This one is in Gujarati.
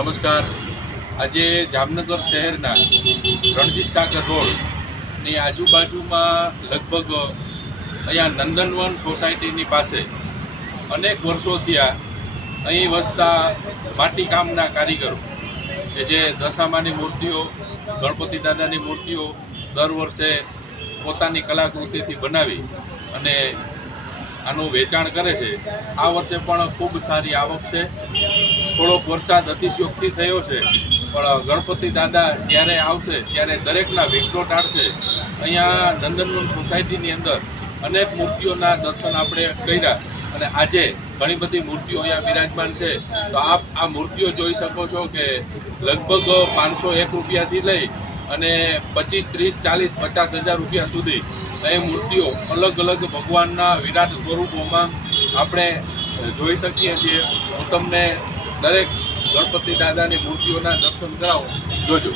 નમસ્કાર. આજે જામનગર શહેરના રણજીત સાગર રોડની આજુબાજુમાં લગભગ અહીંયા નંદનવન સોસાયટીની પાસે અનેક વર્ષોથી અહીં વસતા માટીકામના કારીગરો કે જે દશામાની મૂર્તિઓ, ગણપતિ દાદાની મૂર્તિઓ દર વર્ષે પોતાની કલાકૃતિથી બનાવી અને આનું વેચાણ કરે છે. આ વર્ષે પણ ખૂબ સારી આવક છે. થોડોક વરસાદ અતિશયોક્તિ થયો છે, પણ ગણપતિ દાદા જ્યારે આવશે ત્યારે દરેકના વિઘ્નો ટાળશે. અહીંયા નંદનવન સોસાયટીની અંદર અનેક મૂર્તિઓના દર્શન આપણે કર્યા અને આજે ઘણી બધી મૂર્તિઓ અહીંયા બિરાજમાન છે. તો આપ આ મૂર્તિઓ જોઈ શકો છો કે લગભગ 501 રૂપિયાથી લઈ અને 25, 30, 40, 50 હજાર રૂપિયા સુધી એ મૂર્તિઓ અલગ અલગ ભગવાનના વિરાટ સ્વરૂપોમાં આપણે જોઈ શકીએ છીએ. હું તમને દરેક ગણપતિ દાદાની મૂર્તિઓના દર્શન કરાવું, જોજો.